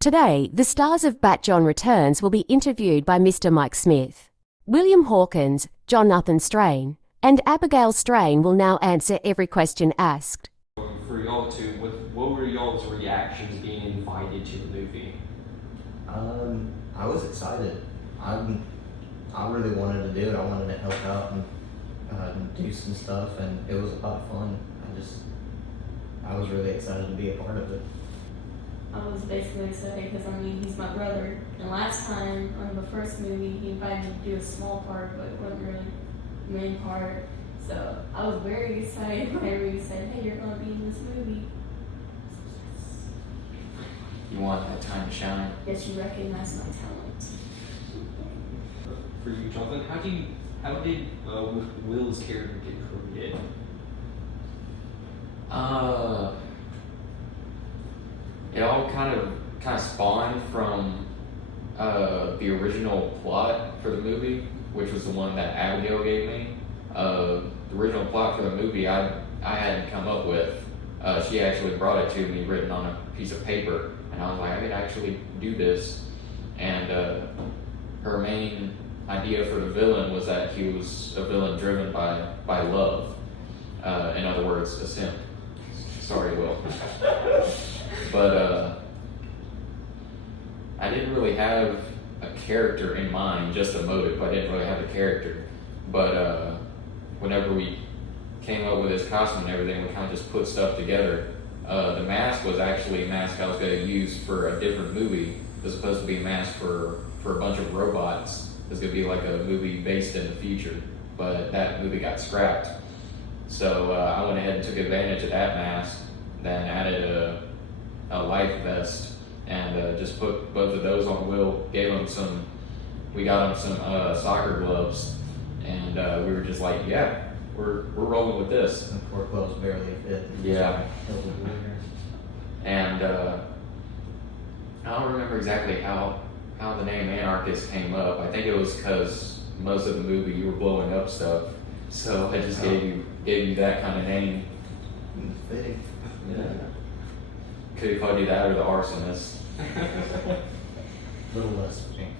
Today, the stars of Batjon Returns will be interviewed by Mr. Mike Smith. William Hawkins, Jonathan Strain, and Abigail Strain will now answer every question asked. For y'all two, what were y'all's reactions being invited to the movie? I was excited. I really wanted to do it. I wanted to help out and do some stuff, and it was a lot of fun. I was really excited to be a part of it. I was basically excited because, he's my brother. And last time, on the first movie, he invited me to do a small part, but it wasn't really the main part. So I was very excited whenever he said, hey, you're going to be in this movie. You want that time to shine? Yes, you recognize my talent. For you, Jonathan, how did Will's character get created? It all kind of spawned from the original plot for the movie, which was the one that Abigail gave me. The original plot for the movie I hadn't come up with. She actually brought it to me written on a piece of paper, and I was like, I could actually do this. And her main idea for the villain was that he was a villain driven by love. In other words, a simp. Sorry, Will. But I didn't really have a character in mind, just a motive. I didn't really have a character. But whenever we came up with his costume and everything, we kind of just put stuff together. The mask was actually a mask I was going to use for a different movie. It was supposed to be a mask for a bunch of robots. It was going to be like a movie based in the future, but that movie got scrapped. So I went ahead and took advantage of that mask, then added a life vest, and just put both of those on Will. We got him some soccer gloves, and we were just like, yeah, we're rolling with this. And poor clothes barely fit. Yeah. And I don't remember exactly how the name Anarchist came up. I think it was because most of the movie you were blowing up stuff, so I just gave you that kind of name. Fitting. Yeah. Could have called you that or the arsonist. A little less pink.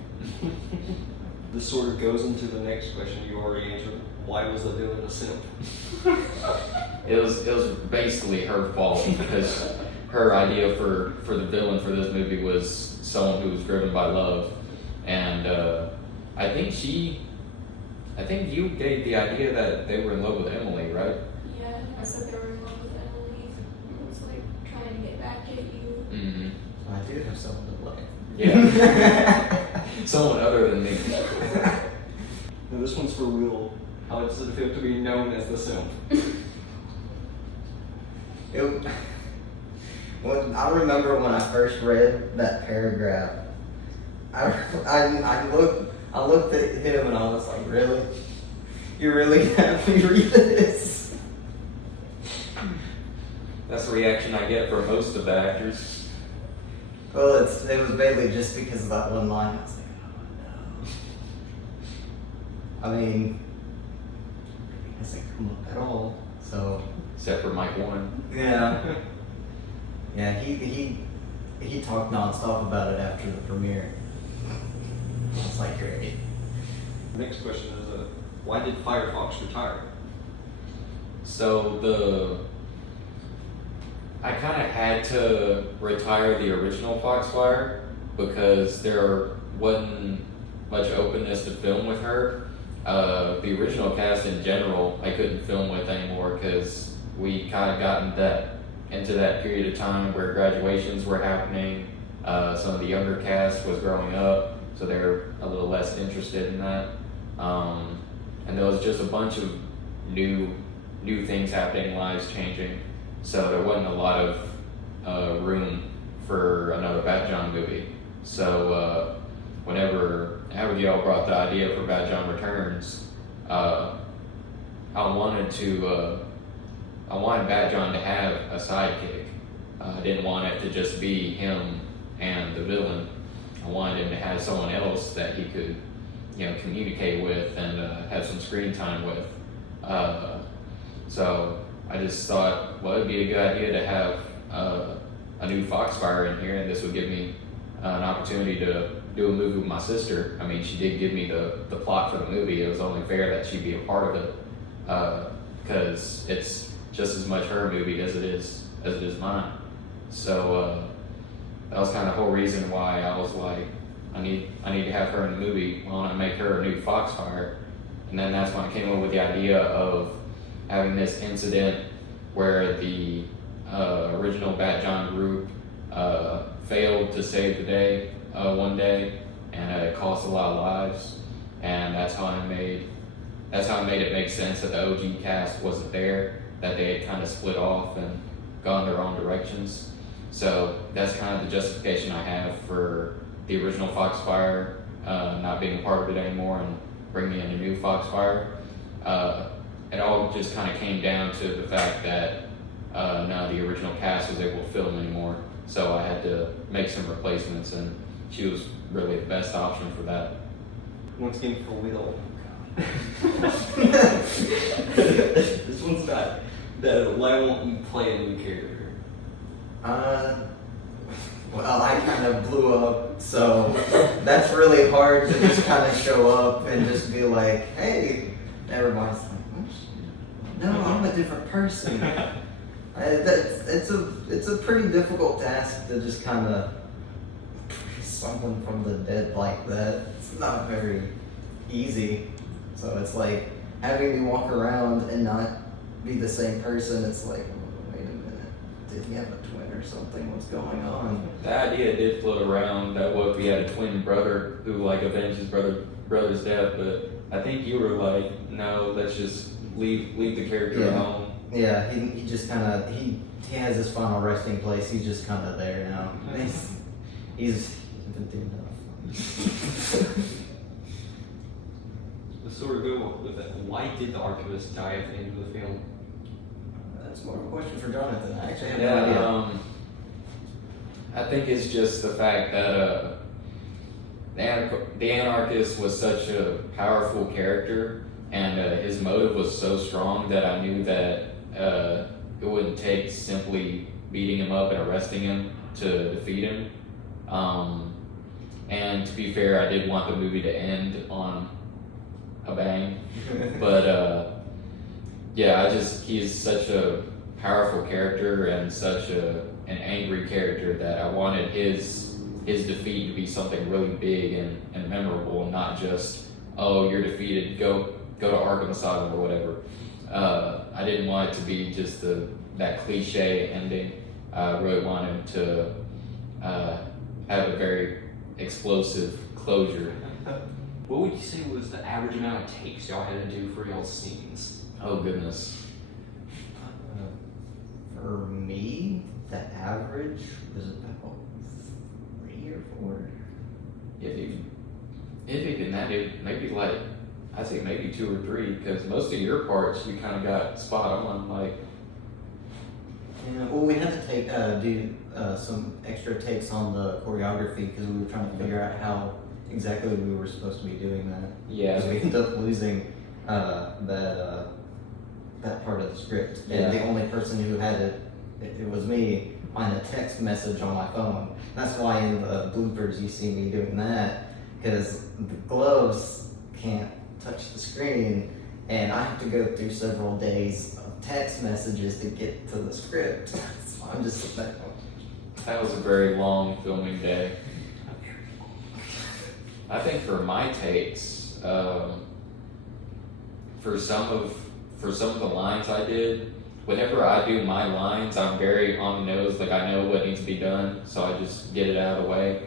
This sort of goes into the next question you already answered. Why was the villain a simp? It was basically her fault because her idea for the villain for this movie was someone who was driven by love, and I think you gave the idea that they were in love with Emily, right? Yeah, I said they were in love with Emily. It was like trying to get back at you. Mm-hmm. I do have someone to blame. Yeah. Someone other than me. Now this one's for Will. How does it feel to be known as the simp? I remember when I first read that paragraph, I looked at him and I was like, really? You really have me read this? That's the reaction I get from most of the actors. Well, it was mainly just because of that one line. I was like, oh no. I mean, it hasn't come up at all, so. Except for Mike Warren. Yeah. Yeah, he talked nonstop about it after the premiere. I was like, great. The next question is, why did Firefox retire? So I kind of had to retire the original Foxfire because there wasn't much openness to film with her. The original cast in general, I couldn't film with anymore because we kind of got into that period of time where graduations were happening. Some of the younger cast was growing up, so they were a little less interested in that. And there was just a bunch of new things happening, lives changing. So there wasn't a lot of room for another Batjon movie. So whenever Abigail brought the idea for Batjon Returns, I wanted Batjon to have a sidekick. I didn't want it to just be him and the villain. I wanted him to have someone else that he could, communicate with and have some screen time with. So I just thought, well, it'd be a good idea to have a new Foxfire in here, and this would give me an opportunity to do a movie with my sister. I mean, she did give me the plot for the movie. It was only fair that she be a part of it, because it's just as much her movie as it is mine. So that was kind of the whole reason why I was like, I need to have her in the movie. I want to make her a new Foxfire. And then that's when I came up with the idea of having this incident where the original Batjon group failed to save the day one day, and it cost a lot of lives. And that's how I made it make sense that the OG cast wasn't there, that they had kind of split off and gone their own directions. So that's kind of the justification I have for the original Foxfire not being a part of it anymore and bringing in a new Foxfire. It all just kind of came down to the fact that none of the original cast was able to film anymore. So I had to make some replacements, and she was really the best option for that. Once again for Will. This one's not that. Why won't you play a new character? Well, I kind of blew up, so that's really hard to just kind of show up and just be like, hey, everybody's like, no, I'm a different person. It's a pretty difficult task to just kind of someone from the dead like that. It's not very easy. So it's like having me walk around and not be the same person. It's like, oh, wait a minute, did he have a twin or something? What's going on? The idea did float around that what if he had a twin brother who like avenged his brother's death, but I think you were like, no, let's just leave the character alone. Yeah, he just kind of he has his final resting place. He's just kind of there now. He's been doing enough. Let's sort of go with that. Why did the Archivist die at the end of the film? That's more of a question for Jonathan. I actually have no idea. I think it's just the fact that the Anarchist was such a powerful character, and his motive was so strong that I knew that it wouldn't take simply beating him up and arresting him to defeat him. And to be fair, I did want the movie to end on a bang. But yeah, he's such a powerful character and such an angry character that I wanted his defeat to be something really big and memorable, and not just, oh, you're defeated, go to Arkham Asylum or whatever. I didn't want it to be just that cliche ending. I really wanted to have a very explosive closure. What would you say was the average amount of takes y'all had to do for y'all's scenes? Oh goodness. For me, the average was about 3 or 4. If even that, maybe like, I'd say maybe 2 or 3, because most of your parts you kind of got spot on. Like, yeah, well, we had to do some extra takes on the choreography because we were trying to figure out how exactly we were supposed to be doing that. yeah, Because we ended up losing that part of the script. Yeah. And the only person who had it was me on a text message on my phone. That's why in the bloopers you see me doing that, because the gloves can't touch the screen, and I have to go through several days of text messages to get to the script. So I'm just sitting there going, that was a very long filming day. I think for my takes, for some of the lines I did, whenever I do my lines, I'm very on the nose. Like, I know what needs to be done, so I just get it out of the way.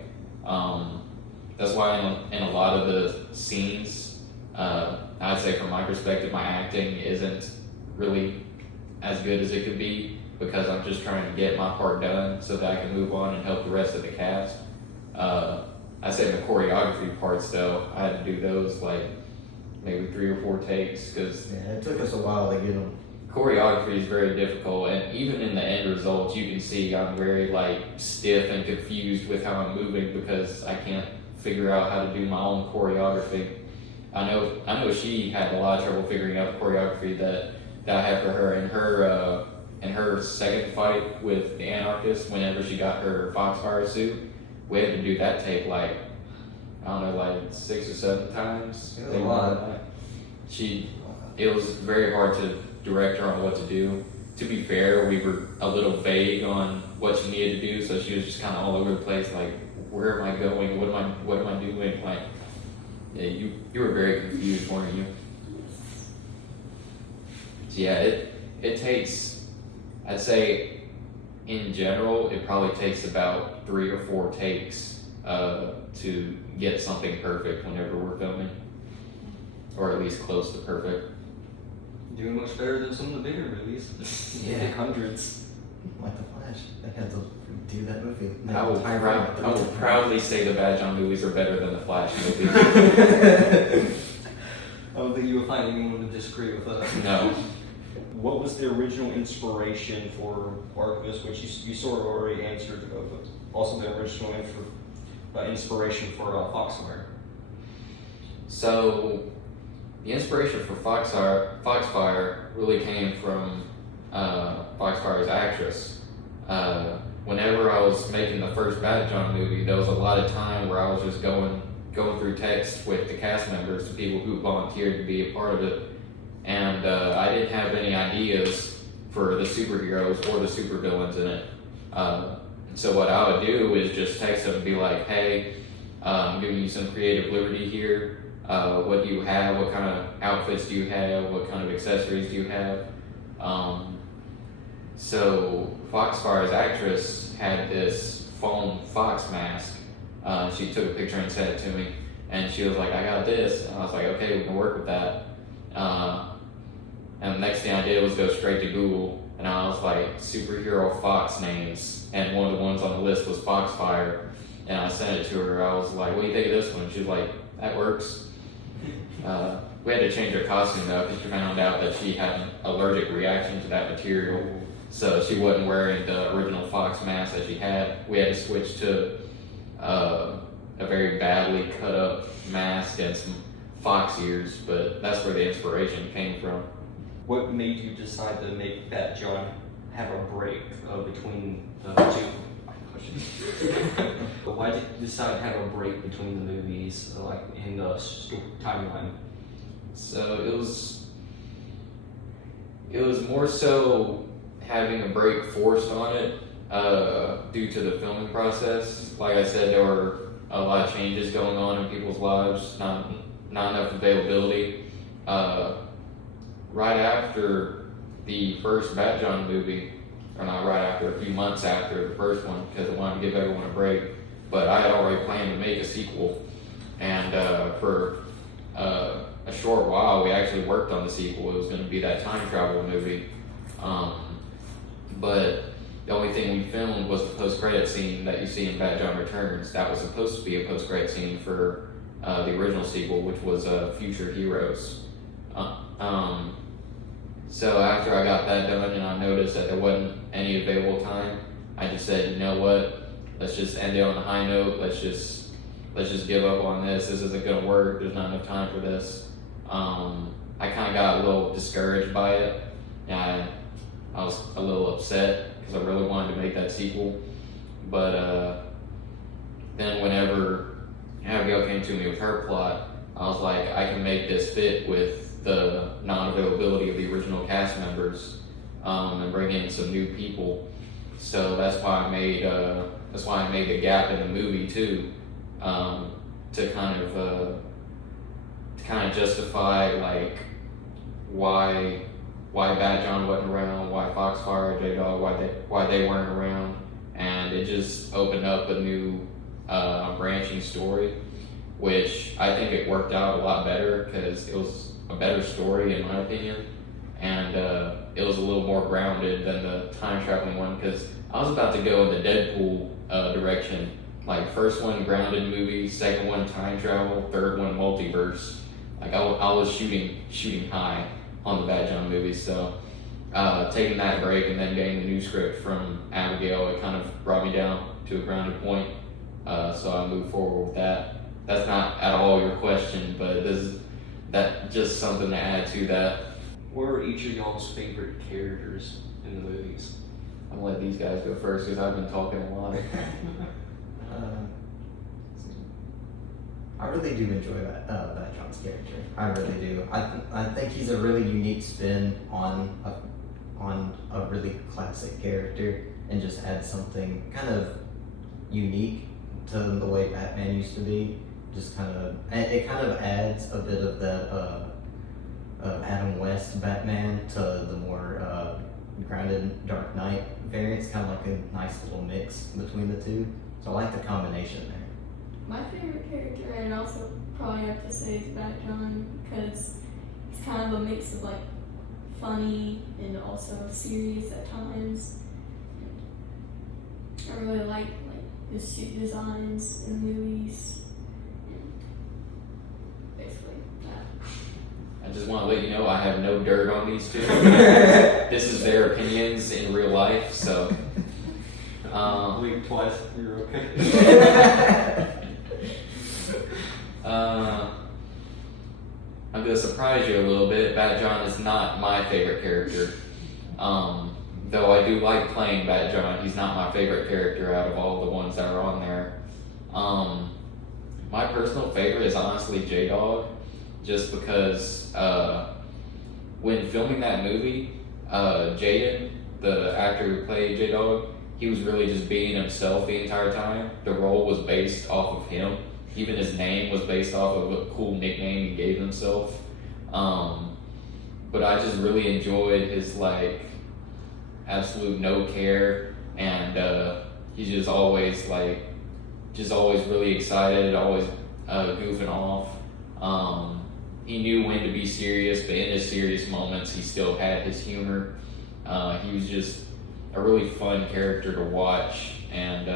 That's why in a lot of the scenes, I'd say from my perspective, my acting isn't really as good as it could be, because I'm just trying to get my part done so that I can move on and help the rest of the cast. I said the choreography parts, though, I had to do those like maybe 3 or 4 takes, because yeah, it took us a while to get them. choreography is very difficult, and even in the end results, you can see I'm very like stiff and confused with how I'm moving, because I can't figure out how to do my own choreography. I know she had a lot of trouble figuring out the choreography that I had for her in her second fight with the Anarchist, whenever she got her Foxfire suit, we had to do that tape like, I don't know, like 6 or 7 times. It was a lot. It was very hard to direct her on what to do. To be fair, we were a little vague on what she needed to do, so she was just kind of all over the place, like, where am I going? What am I doing? Like, yeah, you were very confused, weren't you? So yeah, it takes, I'd say, in general, it probably takes about 3 or 4 takes to get something perfect whenever we're filming, or at least close to perfect. Doing much better than some of the bigger movies. Yeah. Like hundreds. Like The Flash. They had to do that movie. I will proudly say the Batjon movies are better than the Flash movies. I don't think you would find anyone to disagree with that. No. What was the original inspiration for Archivist, which you sort of already answered, but also the original inspiration for Foxfire? So, the inspiration for Foxfire really came from Foxfire's actress. Whenever I was making the first Batjon movie, there was a lot of time where I was just going through text with the cast members, the people who volunteered to be a part of it, and I didn't have any ideas for the superheroes or the supervillains in it. So what I would do is just text them and be like, hey, I'm giving you some creative liberty here. What do you have? What kind of outfits do you have? What kind of accessories do you have? So Foxfire's actress had this foam fox mask. She took a picture and sent it to me, and she was like, I got this. And I was like, okay, we can work with that. And the next thing I did was go straight to Google, and I was like, superhero fox names, and one of the ones on the list was Foxfire, and I sent it to her. I was like, what do you think of this one? She was like, that works. We had to change her costume though, because she found out that she had an allergic reaction to that material, so she wasn't wearing the original fox mask that she had. We had to switch to a very badly cut up mask and some fox ears, but that's where the inspiration came from. What made you decide to make Batjon have a break between the two? Why did you decide to have a break between the movies, like in the timeline? So it was more so having a break forced on it due to the filming process. Like I said, there were a lot of changes going on in people's lives, not enough availability. Right after the first Batjon movie, or not right after, a few months after the first one, because I wanted to give everyone a break, but I had already planned to make a sequel, and for a short while we actually worked on the sequel. It was going to be that time travel movie, but the only thing we filmed was the post-credit scene that you see in Batjon Returns. That was supposed to be a post-credit scene for the original sequel, which was Future Heroes. So after I got that done and I noticed that there wasn't any available time, I just said, you know what, let's just end it on a high note. Let's just give up on this. This isn't gonna work. There's not enough time for this. I kind of got a little discouraged by it, and I was a little upset because I really wanted to make that sequel. But then whenever Abigail came to me with her plot, I was like, I can make this fit with the non-availability of the original cast members, and bring in some new people. So that's why I made the gap in the movie too, to kind of justify like why Batjon wasn't around, why Foxfire, J-Dog, why they weren't around, and it just opened up a new branching story, which I think it worked out a lot better because it was a better story in my opinion, and it was a little more grounded than the time traveling one, because I was about to go in the Deadpool direction, like first one grounded movie, second one time travel, third one multiverse. Like I was shooting high on the Batjon movie. So taking that break and then getting the new script from Abigail, it kind of brought me down to a grounded point. So I moved forward with that. That's not at all your question, but that's just something to add to that. What are each of y'all's favorite characters in the movies? I'm gonna let these guys go first because I've been talking a lot. I really do enjoy Batjon's character. I really do. I think he's a really unique spin on a really classic character, and just adds something kind of unique to the way Batman used to be. It kind of adds a bit of that Adam West Batman to the more grounded Dark Knight variants. Kind of like a nice little mix between the two. So I like the combination there. My favorite character, and also probably have to say, is Batjon, because it's kind of a mix of like funny and also serious at times. I really like his suit designs in movies. And basically that. I just want to let you know I have no dirt on these two. This is their opinions in real life, so. Blink twice if you're okay. I'm going to surprise you a little bit. Batjon is not my favorite character. Though I do like playing Batjon, he's not my favorite character out of all the ones that are on there. My personal favorite is honestly J-Dog, just because when filming that movie, Jaden, the actor who played J-Dog, he was really just being himself the entire time. The role was based off of him. Even his name was based off of a cool nickname he gave himself. But I just really enjoyed his absolute no care, and he's just always really excited, always goofing off. He knew when to be serious, but in his serious moments, he still had his humor. He was just a really fun character to watch, and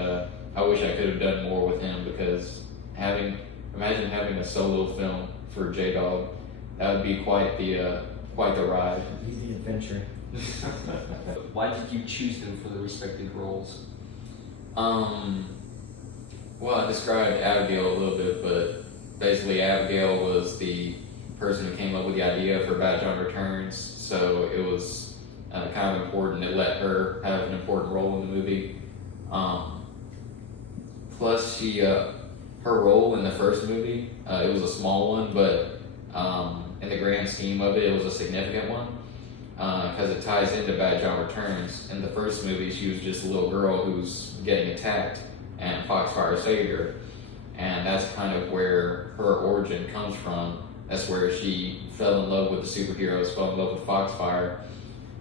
I wish I could have done more with him, because imagine having a solo film for J-Dog. That would be quite the ride. Easy adventure. Why did you choose them for the respective roles? Well, I described Abigail a little bit, but basically Abigail was the person who came up with the idea for Batjon Returns, so it was kind of important to let her have an important role in the movie. Plus, her role in the first movie, it was a small one, but in the grand scheme of it, it was a significant one, because it ties into Batjon Returns. In the first movie, she was just a little girl who's getting attacked, and Foxfire saved her, and that's kind of where her origin comes from. That's where she fell in love with the superheroes, fell in love with Foxfire,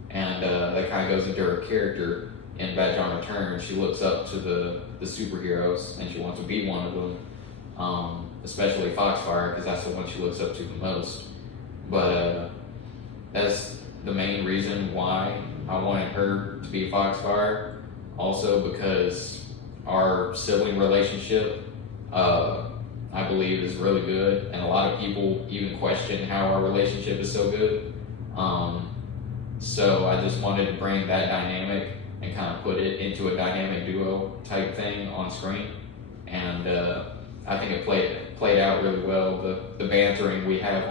and that kind of goes into her character in Batjon Returns. She looks up to the superheroes, and she wants to be one of them, especially Foxfire, because that's the one she looks up to the most. But that's the main reason why I wanted her to be Foxfire. Also because our sibling relationship, I believe, is really good, and a lot of people even question how our relationship is so good. So I just wanted to bring that dynamic and kind of put it into a dynamic duo type thing on screen, and I think it played out really well. The bantering we have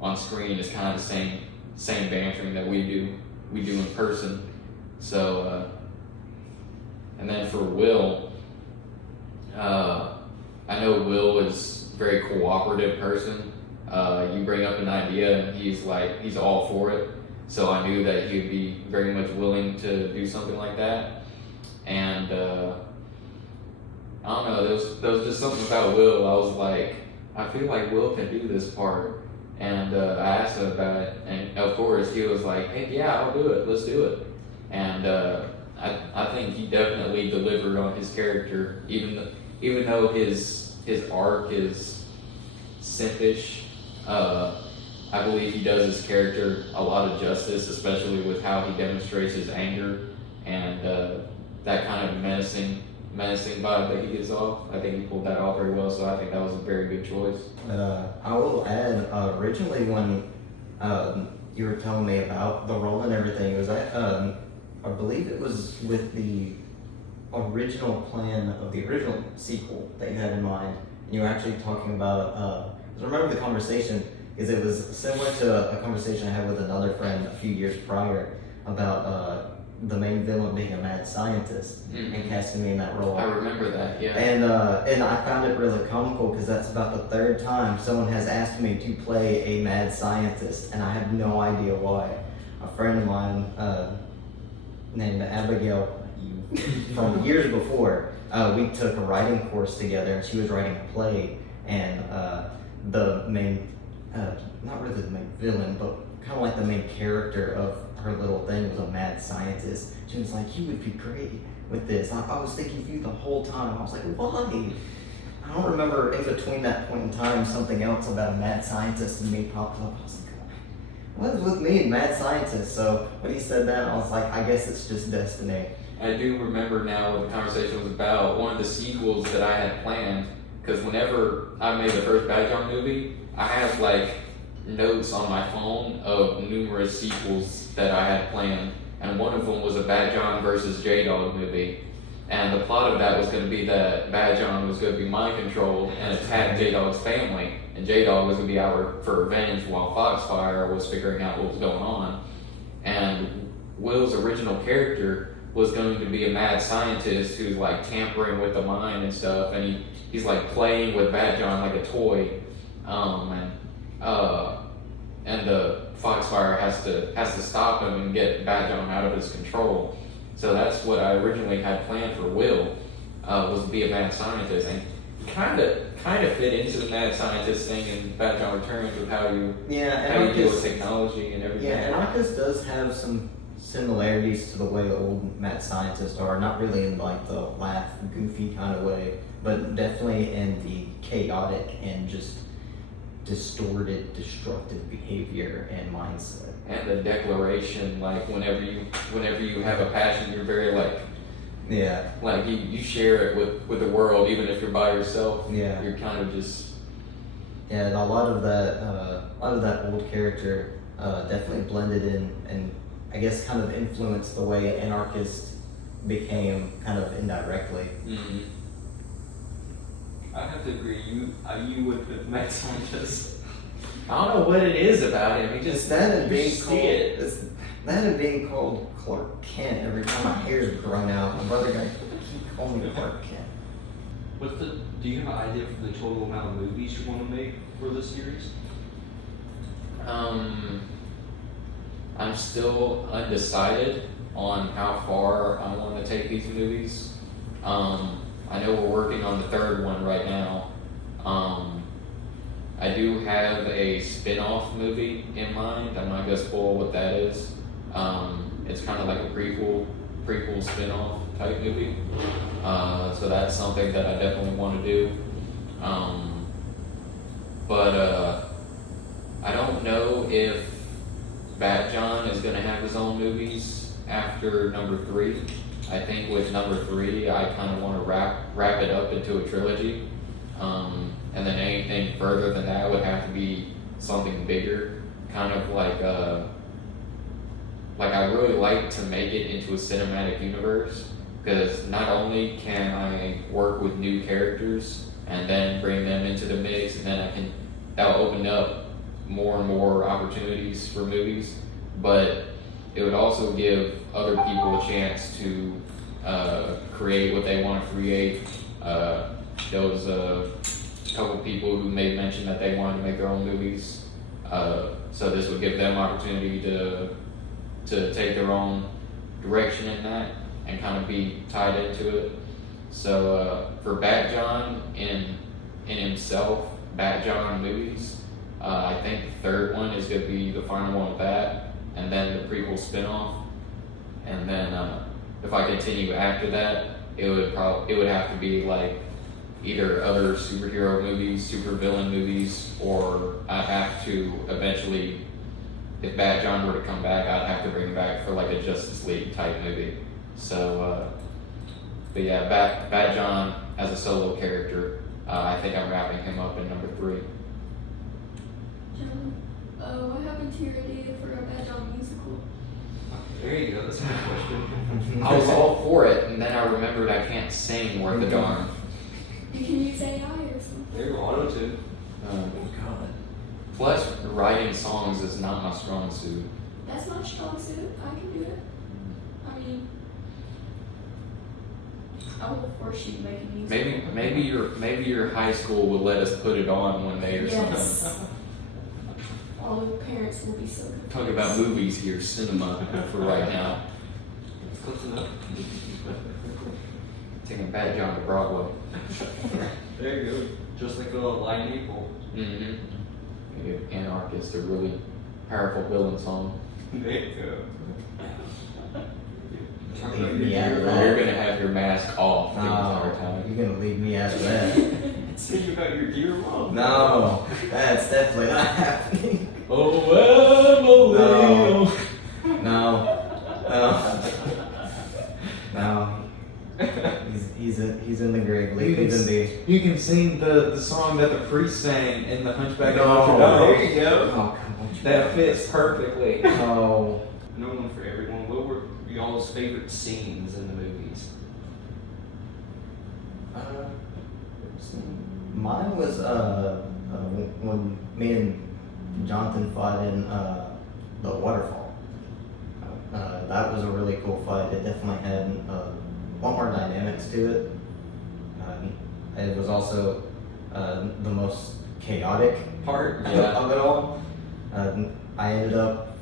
on screen is kind of the same bantering that we do in person. So and then for Will, I know Will is a very cooperative person. You bring up an idea and he's all for it. So I knew that he would be very much willing to do something like that. And I don't know, there was just something about Will. I was like, I feel like Will can do this part. And I asked him about it, and of course he was like, hey, yeah, I'll do it, let's do it. And I think he definitely delivered on his character, even though his arc is simpish. I believe he does his character a lot of justice, especially with how he demonstrates his anger and that kind of menacing vibe that he gives off. I think he pulled that off very well, so I think that was a very good choice. I will add, originally when you were telling me about the role and everything, it was I believe it was with the original plan of the original sequel that you had in mind, and you were actually talking about, I remember the conversation, because it was similar to a conversation I had with another friend a few years prior about the main villain being a mad scientist and casting me in that role. I remember that, yeah. And I found it really comical because that's about the third time someone has asked me to play a mad scientist, and I have no idea why. A friend of mine named Abigail, from years before, we took a writing course together, and she was writing a play, and the main, not really the main villain, but kind of like the main character of her little thing was a mad scientist. She was like, "You would be great with this." I was thinking of you the whole time. I was like, "Why?" I don't remember in between that point in time something else about a mad scientist and me popped up. I was like, "What is with me and mad scientist?" So when he said that, I was like, I guess it's just destiny. I do remember now what the conversation was about. One of the sequels that I had planned, because whenever I made the first Batjon movie, I have like notes on my phone of numerous sequels that I had planned, and one of them was a Batjon versus J-Dog movie. And the plot of that was going to be that Batjon was going to be mind controlled and attack J-Dog's family, and J-Dog was going to be out for revenge while Foxfire was figuring out what was going on. And Will's original character was going to be a mad scientist who's like tampering with the mind and stuff, and he's like playing with Batjon like a toy, and the Foxfire has to stop him and get Batjon out of his control. So that's what I originally had planned for Will, was to be a mad scientist, and kind of fit into the mad scientist thing in Batjon Returns with how you deal with technology and everything. Yeah, Anarchist does have some similarities to the way old mad scientists are, not really in like the laugh, goofy kind of way, but definitely in the chaotic and just distorted, destructive behavior and mindset. And the declaration, like whenever you have a passion, you're very like you share it with the world, even if you're by yourself. Yeah, you're kind of just and a lot of that old character definitely blended in, and I guess kind of influenced the way Anarchist became, kind of indirectly. Mm-hmm. I have to agree. You would put mad scientist. I don't know what it is about him. He just that and being see it. That and being called Clark Kent every time my hair's grown out. My brother guy keep calling me Clark Kent. Do you have an idea for the total amount of movies you want to make for this series? I'm still undecided on how far I want to take these movies. I know we're working on the third one right now. I do have a spin-off movie in mind. I'm not going to spoil what that is. It's kind of like a prequel spin-off type movie. So that's something that I definitely want to do. But I don't know if Batjon is going to have his own movies after number 3. I think with number 3, I kind of want to wrap it up into a trilogy. And then anything further than that would have to be something bigger, kind of like I really like to make it into a cinematic universe, because not only can I work with new characters and then bring them into the mix, and then that'll open up more and more opportunities for movies, but it would also give other people a chance to create what they want to create. There was a couple people who made mention that they wanted to make their own movies, so this would give them opportunity to take their own direction in that and kind of be tied into it. So for Batjon in himself, Batjon movies, I think the third one is going to be the final one with that, and then the prequel spinoff, and then if I continue after that, it would have to be like either other superhero movies, supervillain movies, or I have to eventually, if Batjon were to come back, I'd have to bring him back for like a Justice League type movie. So, but yeah, Batjon as a solo character, I think I'm wrapping him up in number 3. John, what happened to your idea for a Batjon musical? There you go. That's a good question. I was all for it, and then I remembered I can't sing worth a darn. You can use AI or something. There you go. Auto tune. God. Plus, writing songs is not my strong suit. That's not strong suit. I can do it. I mean, I will force you to make a musical. Maybe your high school will let us put it on one day or Yes. something. All the parents will be so good. Talk about movies here, cinema for right now. Close enough. Taking Batjon to Broadway. There you go. Just like a Lion April. Mm-hmm. Maybe Anarchist, a really powerful villain song. There you go. Talk about Leave me out of your that. You're gonna have your mask off the entire No, time. you're gonna leave me out of that. Think about your dear mom. No, that's definitely not happening. Oh, Emily. No, no. He's in the grave. Leave him be. You can sing the song that the priest sang in the Hunchback of No. Notre There Dame. you go. Oh, come on. That fits perfectly. No. No one for everyone. What were y'all's favorite scenes in the movies? Mine was when me and Jonathan fought in the waterfall. That was a really cool fight. It definitely had a lot more dynamics to it. It was also the most chaotic part Yeah. of it all. I ended up,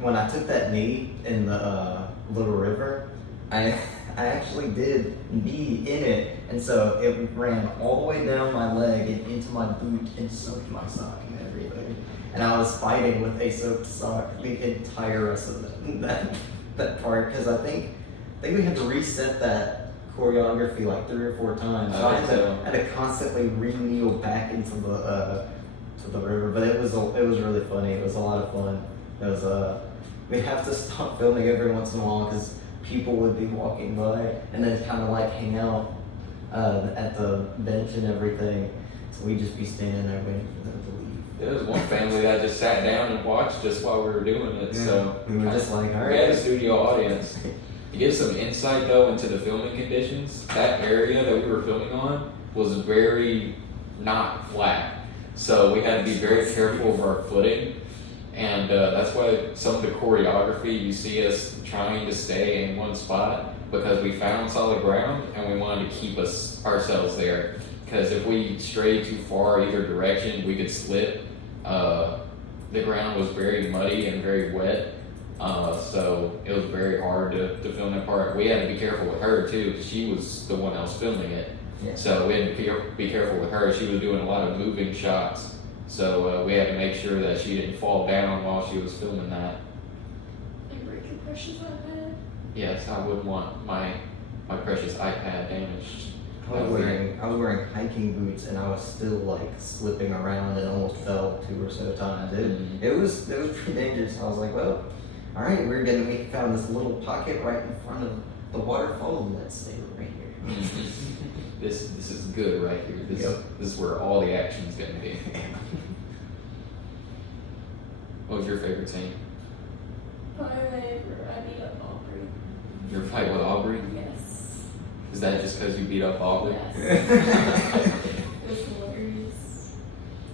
when I took that knee in the little river, I actually did knee in it, and so it ran all the way down my leg and into my boot and soaked my sock and everything. And I was fighting with a soaked sock the entire rest of that part, because I think we had to reset that choreography like 3 or 4 times. So I had to constantly re-kneel back into the to the river, but it was really funny. It was a lot of fun. It was we have to stop filming every once in a while because people would be walking by and then kind of like hang out at the bench and everything. So we'd just be standing there waiting for them to leave. There was one family that just sat down and watched us while we were doing it. Yeah. So We were just like, all we had a right. studio audience. To give some insight though into the filming conditions, that area that we were filming on was very not flat. So we had to be very careful of our footing. And that's why some of the choreography, you see us trying to stay in one spot because we found solid ground and we wanted to keep ourselves there. Because if we strayed too far either direction, we could slip. The ground was very muddy and very wet. So it was very hard to film that part. We had to be careful with her too, because she was the one else filming it. Yeah. So we had to be careful with her. She was doing a lot of moving shots. So we had to make sure that she didn't fall down while she was filming that. And break your precious iPad. Yes, I wouldn't want my precious iPad damaged. I was wearing hiking boots and I was still like slipping around and almost fell 2 or so times. It was pretty dangerous. I was like, well, all right, we found this little pocket right in front of the waterfall, and let's stay right here. This is good right here. This is where all the action's gonna be. What was your favorite scene? Whenever I beat up Aubrey. Your fight with Aubrey? Yes. Is that just because you beat up Aubrey? Yes. It was hilarious.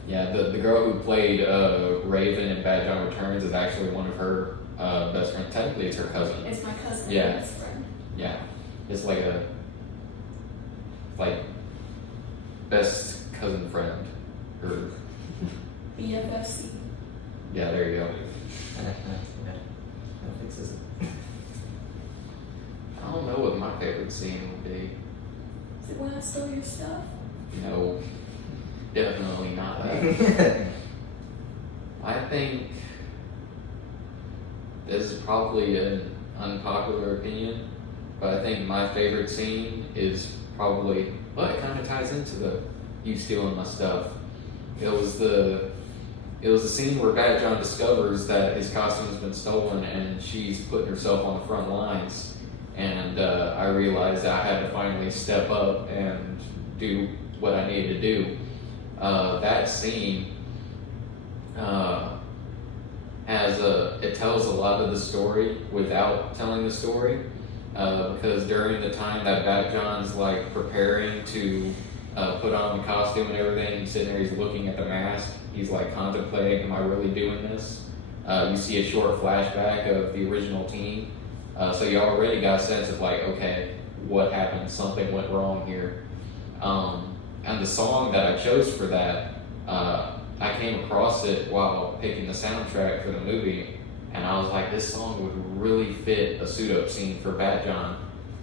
Yeah, the girl who played Raven in Batjon Returns is actually one of her best friends. Technically, it's her cousin. It's my cousin. Yeah. Best friend. Yeah, it's like best cousin friend. Or BFFC. yeah, there you go. That fixes it. I don't know what my favorite scene would be. Is it when I stole your stuff? No, definitely not that. I think this is probably an unpopular opinion, but I think my favorite scene is probably, well, it kind of ties into the you stealing my stuff. It was the scene where Batjon discovers that his costume has been stolen and she's putting herself on the front lines. And I realized that I had to finally step up and do what I needed to do. That scene it tells a lot of the story without telling the story. Because during the time that Batjon's like preparing to put on the costume and everything, he's sitting there, he's looking at the mask, he's like contemplating, am I really doing this? You see a short flashback of the original team. So you already got a sense of like, okay, what happened? Something went wrong here. And the song that I chose for that, I came across it while picking the soundtrack for the movie, and I was like, this song would really fit a suit-up scene for Batjon.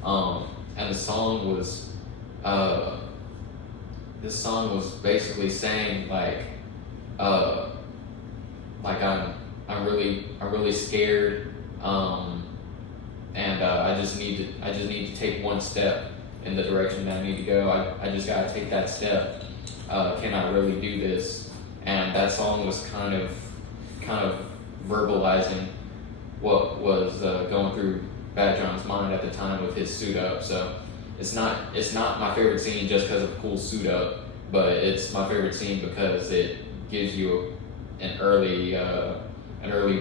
And the song was, this song was basically saying I'm really scared, and I just need to take one step in the direction that I need to go. I just gotta take that step. Can I really do this? And that song was kind of verbalizing what was going through Batjon's mind at the time of his suit up. So it's not my favorite scene just because of cool suit up, but it's my favorite scene because it gives you an early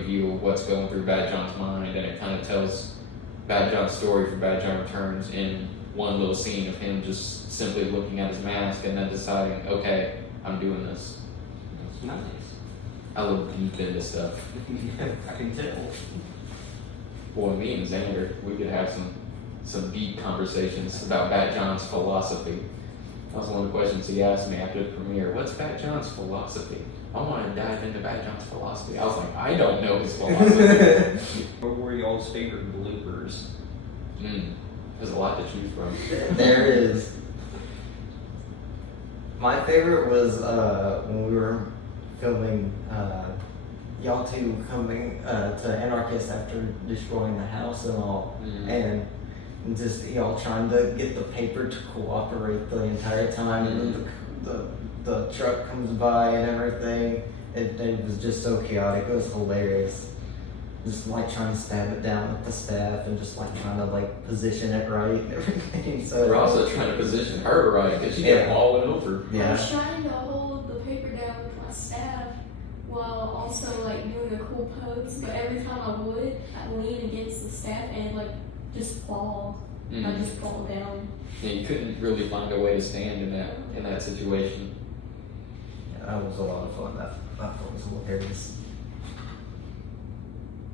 view of what's going through Batjon's mind, and it kind of tells Batjon's story for Batjon Returns in one little scene of him just simply looking at his mask and then deciding, okay, I'm doing this. That's nice. I look deep into stuff. I can tell. Boy, me and Xander, we could have some deep conversations about Batjon's philosophy. That was one of the questions he asked me after the premiere. What's Batjon's philosophy? I want to dive into Batjon's philosophy. I was like, I don't know his philosophy. What were y'all's favorite bloopers? There's a lot to choose from. There is. My favorite was when we were filming y'all two coming to Anarchist after destroying the house and all, and just y'all trying to get the paper to cooperate the entire time, and then the truck comes by and everything. It was just so chaotic. It was hilarious. Just like trying to stab it down with the staff and just like trying to like position it right and everything. So we're also trying to position her right because she kept falling over. I was trying to hold the paper down with my staff while also like doing a cool pose, but every time I would, I'd lean against the staff and like just fall. I just fall down. Yeah, you couldn't really find a way to stand in that situation. Yeah, that was a lot of fun. That was hilarious.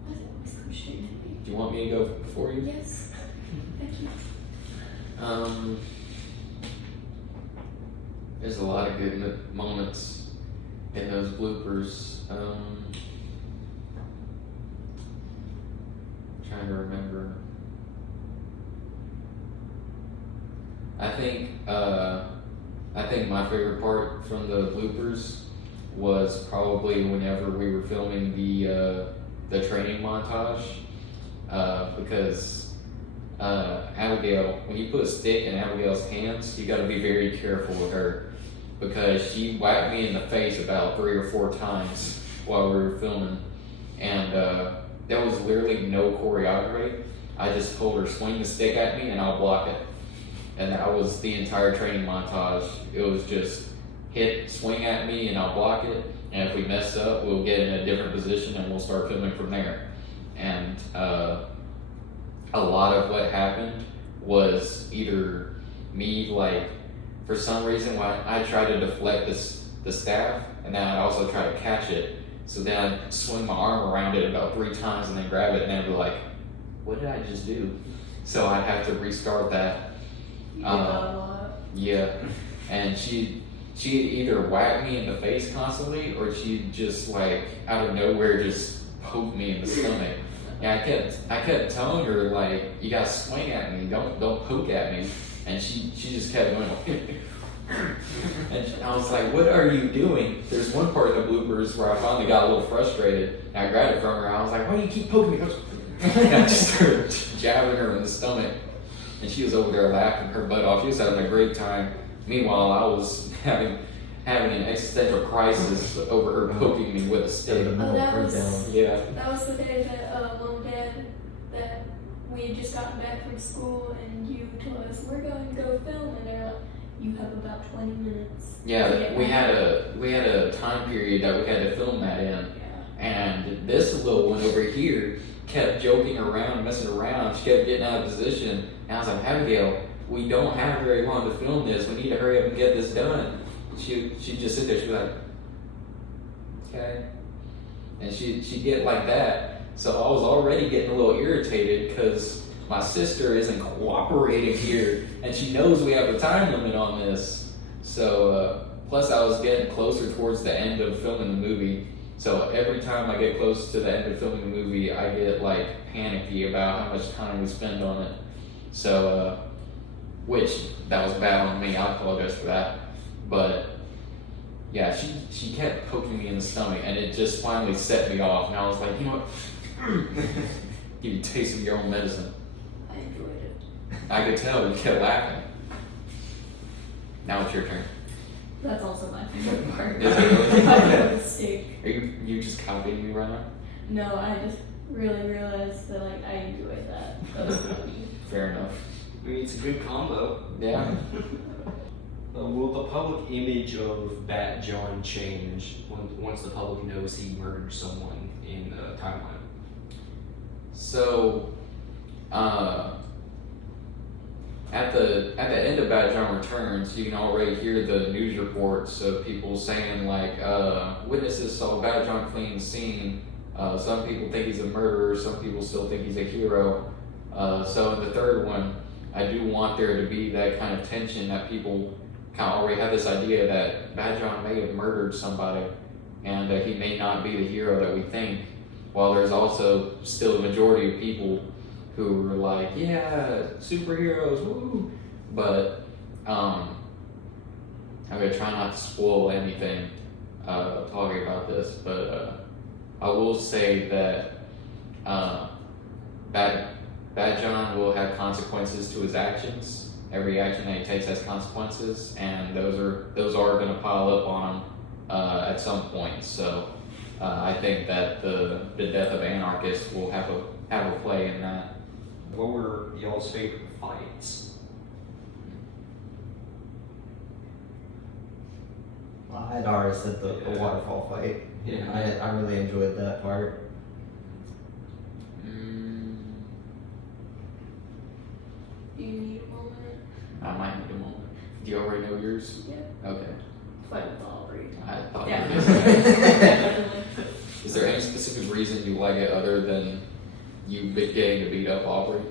Why does it always come straight to me? Do you want me to go before you? Yes. Thank you. There's a lot of good moments in those bloopers. Trying to remember. I think my favorite part from the bloopers was probably whenever we were filming the training montage, because Abigail, when you put a stick in Abigail's hands, you got to be very careful with her, because she whacked me in the face about 3 or 4 times while we were filming, and there was literally no choreography. I just told her, swing the stick at me and I'll block it. And that was the entire training montage. It was just swing at me and I'll block it. And if we mess up, we'll get in a different position and we'll start filming from there. And a lot of what happened was either me, like, for some reason, when I tried to deflect the staff, and then I'd also try to catch it. So then I'd swing my arm around it about 3 times and then grab it, and then I'd be like, what did I just do? So I'd have to restart that. Yeah, and she'd either whack me in the face constantly, or she'd just like out of nowhere just poke me in the stomach. And I kept telling her, like, you gotta swing at me, don't poke at me. And she just kept going. And I was like, what are you doing? There's one part in the bloopers where I finally got a little frustrated, and I grabbed it from her. I was like, why do you keep poking me? And I just started jabbing her in the stomach. And she was over there laughing her butt off. She was having a great time. Meanwhile, I was having an existential crisis over her poking me with a stick. That was the day that Mom and Dad, that we had just gotten back from school, and you told us we're going to go film, and they're like, you have about 20 minutes. Yeah, we had a time period that we had to film that in, and this little one over here kept joking around, messing around. She kept getting out of position. And I was like, Abigail, we don't have very long to film this. We need to hurry up and get this done. She'd just sit there. She'd be like, okay. And she'd get like that. So I was already getting a little irritated because my sister isn't cooperating here, and she knows we have a time limit on this. So, plus I was getting closer towards the end of filming the movie. So every time I get close to the end of filming the movie, I get like panicky about how much time we spend on it. So, which that was bad on me. I apologize for that. But yeah, she kept poking me in the stomach, and it just finally set me off. And I was like, you know what? Give you a taste of your own medicine. I enjoyed it. I could tell you kept laughing. Now it's your turn. That's also my favorite part. Is it really? I would stick. Are you just copying me right now? No, I just really realized that like I enjoyed that. That was funny. Fair enough. I mean, it's a good combo. Yeah. Will the public image of Batjon change once the public knows he murdered someone in the timeline? So, at the end of Batjon Returns, you can already hear the news reports of people saying like, witnesses saw Batjon fleeing the scene. Some people think he's a murderer. Some people still think he's a hero. So in the third one, I do want there to be that kind of tension that people kind of already have this idea that Batjon may have murdered somebody, and he may not be the hero that we think. While there's also still a majority of people who are like, yeah, superheroes, woo! But I'm gonna try not to spoil anything talking about this, but I will say that Batjon will have consequences to his actions. Every action that he takes has consequences, and those are going to pile up on him at some point. So I think that the death of Anarchist will have a play in that. What were y'all's favorite fights? Well, I had already said the waterfall fight. Yeah. I really enjoyed that part. Do you need a moment? I might need a moment. Do you already know yours? Yeah. Okay. Fight with Aubrey. I thought Yeah. you did. Definitely. Is there any specific reason you like it other than you getting to beat up Aubrey?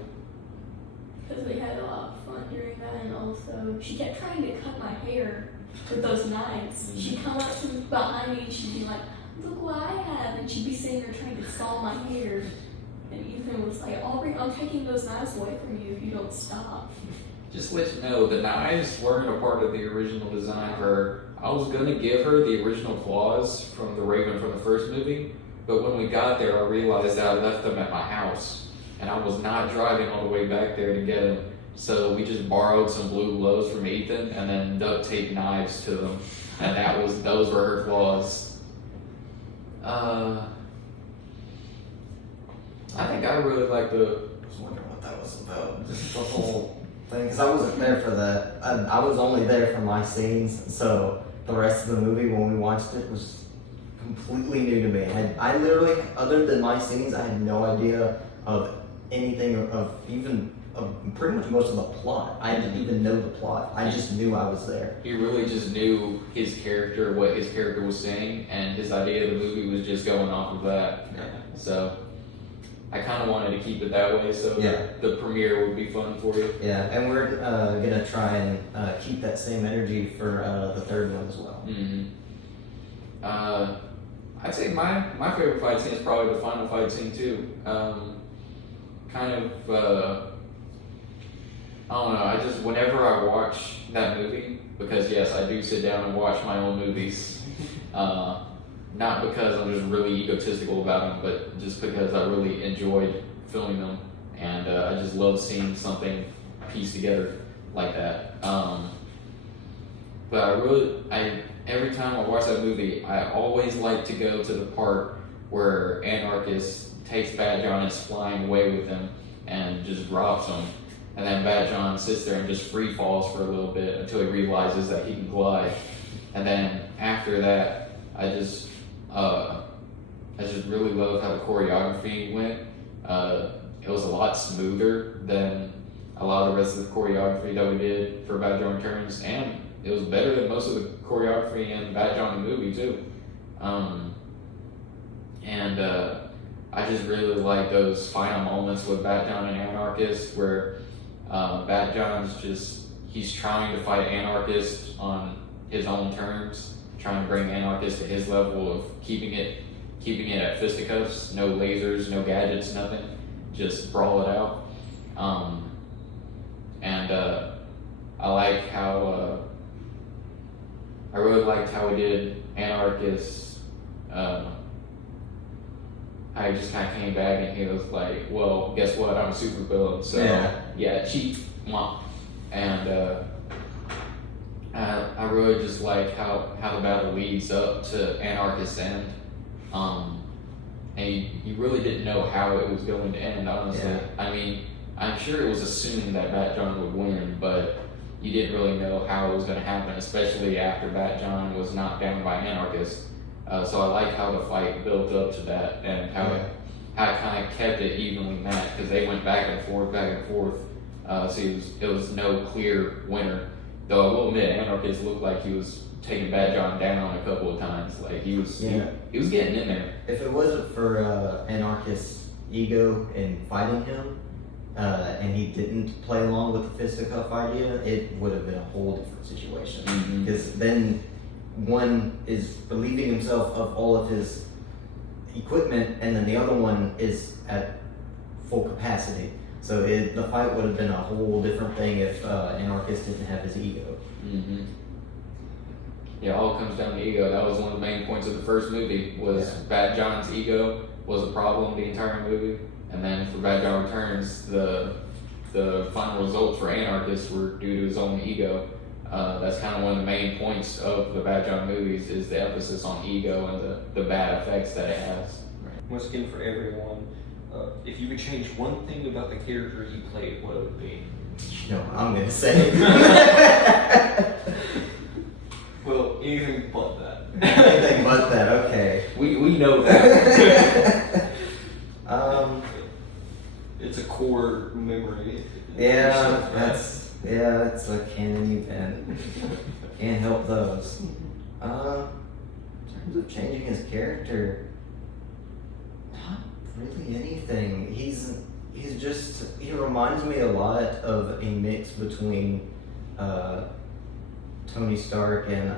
Because we had a lot of fun during that, and also she kept trying to cut my hair with those knives. She'd come up to me behind me and she'd be like, look what I have, and she'd be sitting there trying to saw my hair. And Ethan was like, Aubrey, I'm taking those knives away from you if you don't stop. Just to let you know, the knives weren't a part of the original design for her. I was going to give her the original claws from the Raven from the first movie, but when we got there, I realized that I left them at my house, and I was not driving all the way back there to get them. So we just borrowed some blue gloves from Ethan and then duct taped knives to them, and those were her claws. I think I really like I was wondering what that was about. Just the whole thing, because I wasn't there for that. I was only there for my scenes, so the rest of the movie when we watched it was completely new to me. I literally, other than my scenes, I had no idea of anything of pretty much most of the plot. I didn't even know the plot. I just knew I was there. He really just knew his character, what his character was saying, and his idea of the movie was just going off of that. Yeah. So I kind of wanted to keep it that way, so the premiere would be fun for you. Yeah, and we're gonna try and keep that same energy for the third one as well. Mm-hmm. I'd say my favorite fight scene is probably the final fight scene too. I don't know, I just, whenever I watch that movie, because yes, I do sit down and watch my own movies, not because I'm just really egotistical about them, but just because I really enjoyed filming them, and I just love seeing something pieced together like that. But every time I watch that movie, I always like to go to the part where Anarchist takes Batjon and is flying away with him and just drops him. And then Batjon sits there and just free falls for a little bit until he realizes that he can glide. And then after that, I just really love how the choreography went. It was a lot smoother than a lot of the rest of the choreography that we did for Batjon Returns, and it was better than most of the choreography in Batjon the movie too. I just really like those final moments with Batjon and Anarchist where Batjon's he's trying to fight Anarchist on his own terms, trying to bring Anarchist to his level of keeping it at fisticuffs, no lasers, no gadgets, nothing, just brawl it out. I like how I really liked how he did Anarchist. I just kind of came back and he was like, well, guess what? I'm a supervillain, so yeah, cheat, mom. And I really just like how the battle leads up to Anarchist's end. And you really didn't know how it was going to end, honestly. Yeah. I mean, I'm sure it was assuming that Batjon would win, but you didn't really know how it was going to happen, especially after Batjon was knocked down by Anarchist. So I like how the fight built up to that and how it kind of kept it evenly matched because they went back and forth. So it was no clear winner. Though I will admit, Anarchist looked like he was taking Batjon down a couple of times. Like he was getting in there. If it wasn't for Anarchist's ego in fighting him, and he didn't play along with the fisticuff idea, it would have been a whole different situation. Because then one is relieving himself of all of his equipment, and then the other one is at full capacity. So the fight would have been a whole different thing if Anarchist didn't have his ego. Yeah, it all comes down to ego. That was one of the main points of the first movie, was Batjon's ego was a problem the entire movie. And then for Batjon Returns, the final results for Anarchist were due to his own ego. That's kind of one of the main points of the Batjon movies is the emphasis on ego and the bad effects that it has. Once again, for everyone, if you could change one thing about the character you played, what would it be? You know what I'm gonna say. Well, anything but that. Anything but that, okay. We know that. It's a core memory. It's a canon event. Can't help those. In terms of changing his character, not really anything. He reminds me a lot of a mix between Tony Stark and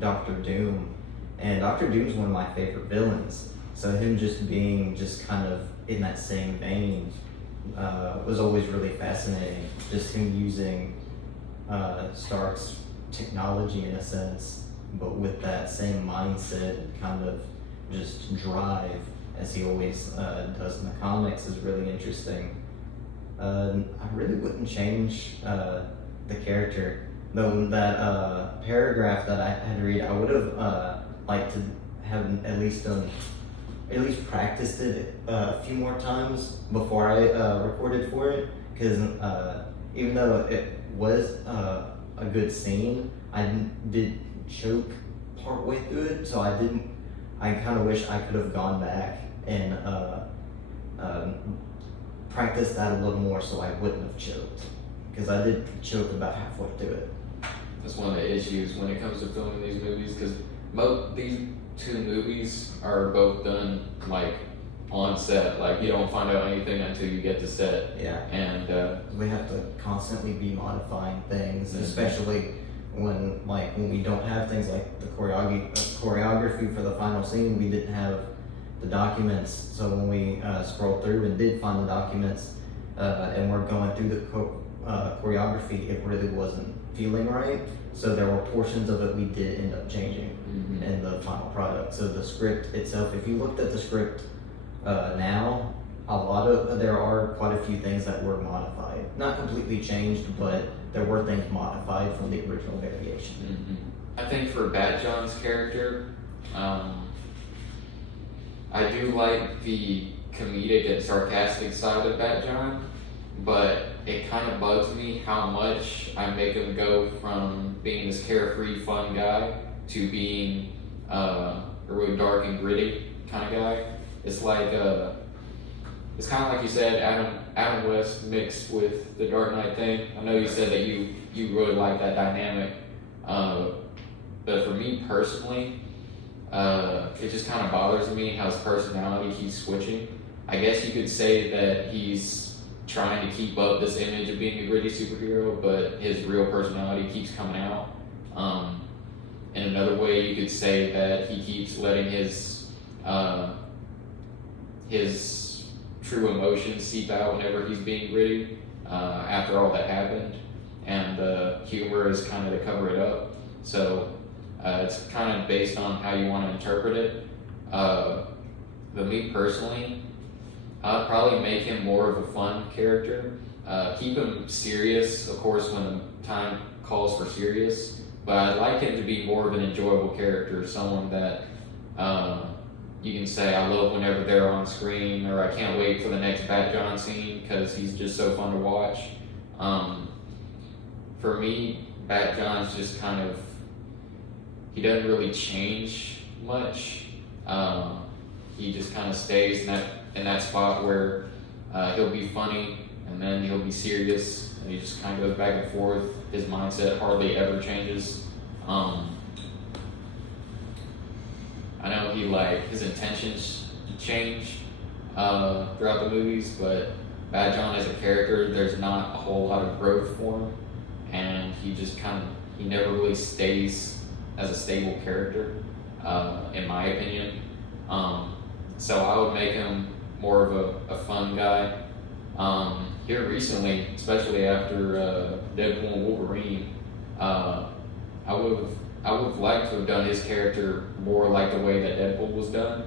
Doctor Doom. And Doctor Doom's one of my favorite villains. So him just being just kind of in that same vein was always really fascinating. Just him using Stark's technology in a sense, but with that same mindset and kind of just drive as he always does in the comics is really interesting. I really wouldn't change the character. Though that paragraph that I had to read, I would have liked to have at least practiced it a few more times before I recorded for it. Because even though it was a good scene, I did choke partway through it. So I kind of wish I could have gone back and practiced that a little more so I wouldn't have choked. Because I did choke about halfway through it. That's one of the issues when it comes to filming these movies, because these two movies are both done like on set. Like you don't find out anything until you get to set. Yeah. And we have to constantly be modifying things, especially when we don't have things like the choreography for the final scene. We didn't have the documents, so when we scrolled through and did find the documents, and we're going through the choreography, it really wasn't feeling right. So there were portions of it we did end up changing in the final product. So the script itself, if you looked at the script now, there are quite a few things that were modified. Not completely changed, but there were things modified from the original variation. I think for Batjon's character, I do like the comedic and sarcastic side of Batjon, but it kind of bugs me how much I make him go from being this carefree, fun guy to being a really dark and gritty kind of guy. It's like it's kind of like you said, Adam West mixed with the Dark Knight thing. I know you said that you really like that dynamic, but for me personally, it just kind of bothers me how his personality keeps switching. I guess you could say that he's trying to keep up this image of being a gritty superhero, but his real personality keeps coming out. In another way, you could say that he keeps letting his true emotions seep out whenever he's being gritty after all that happened, and the humor is kind of to cover it up. So it's kind of based on how you want to interpret it. But me personally, I'd probably make him more of a fun character. Keep him serious, of course, when the time calls for serious. But I'd like him to be more of an enjoyable character, someone that you can say, I love whenever they're on screen, or I can't wait for the next Batjon scene because he's just so fun to watch. For me, Batjon's just kind of, he doesn't really change much. He just kind of stays in that spot where he'll be funny and then he'll be serious, and he just kind of goes back and forth. His mindset hardly ever changes. I know his intentions change throughout the movies, but Batjon as a character, there's not a whole lot of growth for him, and he never really stays as a stable character, in my opinion. So I would make him more of a fun guy. Here recently, especially after Deadpool and Wolverine, I would have liked to have done his character more like the way that Deadpool was done.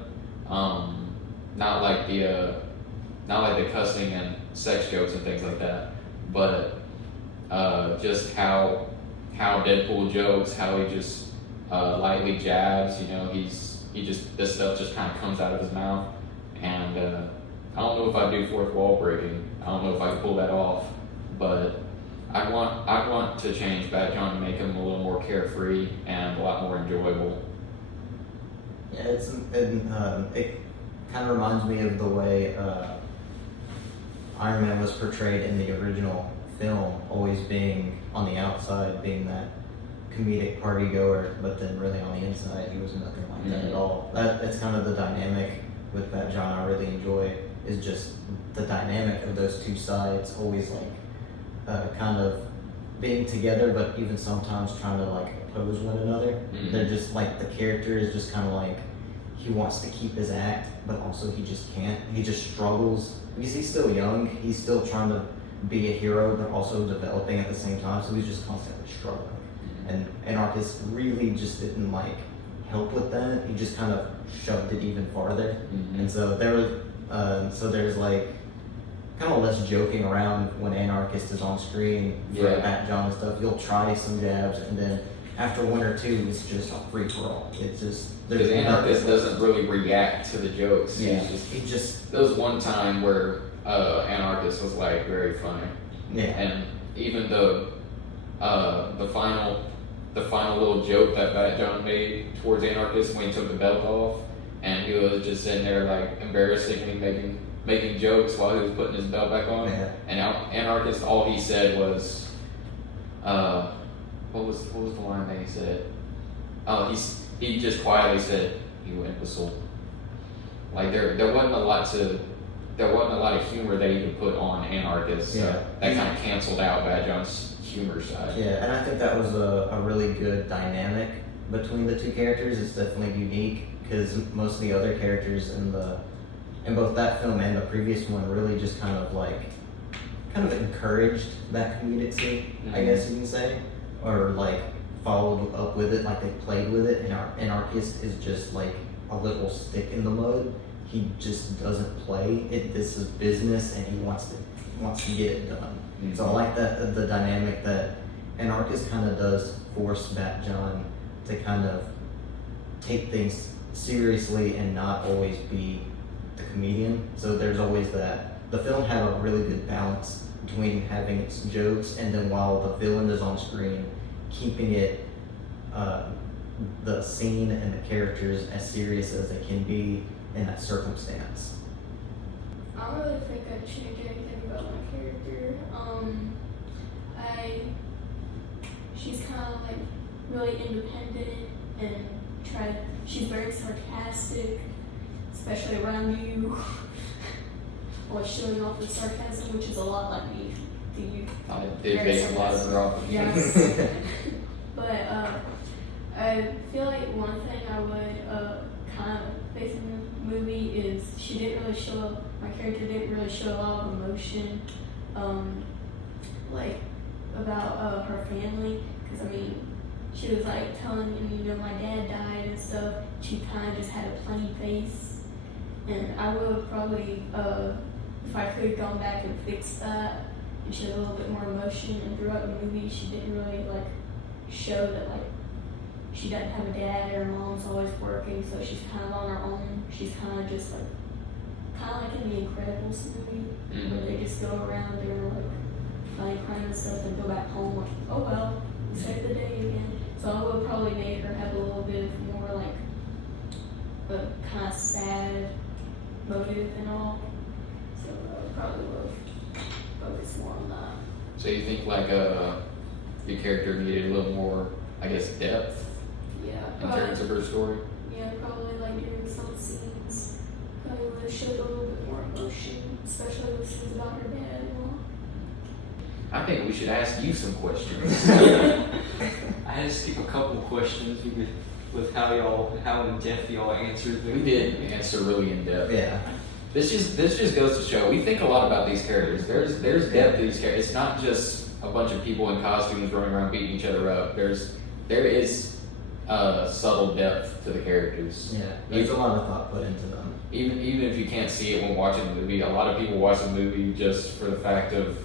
Not like the cussing and sex jokes and things like that, but just how Deadpool jokes, how he just lightly jabs. This stuff just kind of comes out of his mouth, and I don't know if I do fourth wall breaking. I don't know if I can pull that off, but I want to change Batjon to make him a little more carefree and a lot more enjoyable. Yeah, it kind of reminds me of the way Iron Man was portrayed in the original film, always being on the outside, being that comedic party goer, but then really on the inside he was nothing like that at all. That's kind of the dynamic with Batjon I really enjoy, is just the dynamic of those two sides, always kind of being together, but even sometimes trying to oppose one another. Mm-hmm. They're just the character is just kind of he wants to keep his act, but also he just can't. He just struggles because he's still young. He's still trying to be a hero, but also developing at the same time. So he's just constantly struggling. And Anarchist really just didn't help with that. He just kind of shoved it even farther. Mm-hmm. And so there's kind of less joking around when Anarchist is on screen for Batjon and stuff. You'll try some jabs, and then after one or two, it's just a free for all. It's just because Anarchist doesn't really react to the jokes. Yeah, he just there was one time where Anarchist was very funny. Yeah, and even the final little joke that Batjon made towards Anarchist when he took the belt off, and he was just sitting there embarrassingly making jokes while he was putting his belt back on. Yeah. And Anarchist, all he said was, what was the line that he said? Oh, he just quietly said, "You imbecile." There wasn't a lot of humor that he could put on Anarchist. Yeah. That kind of canceled out Batjon's humor side. Yeah, and I think that was a really good dynamic between the two characters. It's definitely unique because most of the other characters in both that film and the previous one really just kind of encouraged that comedic scene, I guess you can say, or followed up with it, they played with it. And Anarchist is just a little stick in the mud. He just doesn't play it. This is business, and he wants to get it done. Mm-hmm. So I like that the dynamic that Anarchist kind of does force Batjon to kind of take things seriously and not always be the comedian. So there's always that. The film had a really good balance between having its jokes and then while the villain is on screen, keeping it the scene and the characters as serious as they can be in that circumstance. I don't really think I'd change anything about my character. She's kind of really independent and she's very sarcastic, especially around you. always showing off with sarcasm, which is a lot like me. Do you? I did make a lot of dropping. Yes. But I feel like one thing I would kind of face in the movie is she didn't really show, my character didn't really show a lot of emotion, like about her family, because I mean, she was like telling him, you know, my dad died and stuff. She kind of just had a plain face, and I would probably, if I could, gone back and fix that and show a little bit more emotion. And throughout the movie, she didn't really like show that like she doesn't have a dad, or her mom's always working, so she's kind of on her own. She's kind of just like, kind of like in the Incredibles movie, where they just go around doing like funny crime and stuff and go back home like, oh well, we saved the day again. So I would probably make her have a little bit more like a kind of sad motive and all. So I would probably focus more on that. So you think like your character needed a little more, I guess, depth Yeah, in terms of her story? Yeah, probably like during some scenes, probably would have showed a little bit more emotion, especially with scenes about her dad and all. I think we should ask you some questions. I had to skip a couple questions because with how in depth y'all answered them. We did answer really in depth. Yeah. This just goes to show we think a lot about these characters. There's depth to these characters. It's not just a bunch of people in costumes running around beating each other up. There is subtle depth to the characters. Yeah. There's a lot of thought put into them. Even if you can't see it when watching the movie, a lot of people watch the movie just for the fact of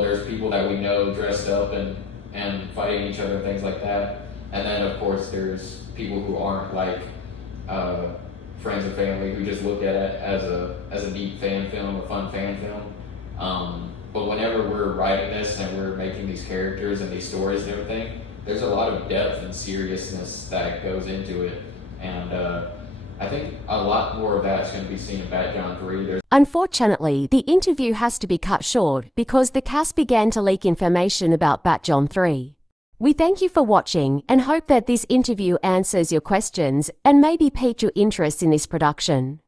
there's people that we know dressed up and fighting each other and things like that. And then of course there's people who aren't like friends and family who just look at it as a neat fan film, a fun fan film. But whenever we're writing this and we're making these characters and these stories and everything, there's a lot of depth and seriousness that goes into it. And I think a lot more of that's going to be seen in Batjon 3. Unfortunately, the interview has to be cut short because the cast began to leak information about Batjon 3. We thank you for watching and hope that this interview answers your questions and maybe piqued your interest in this production.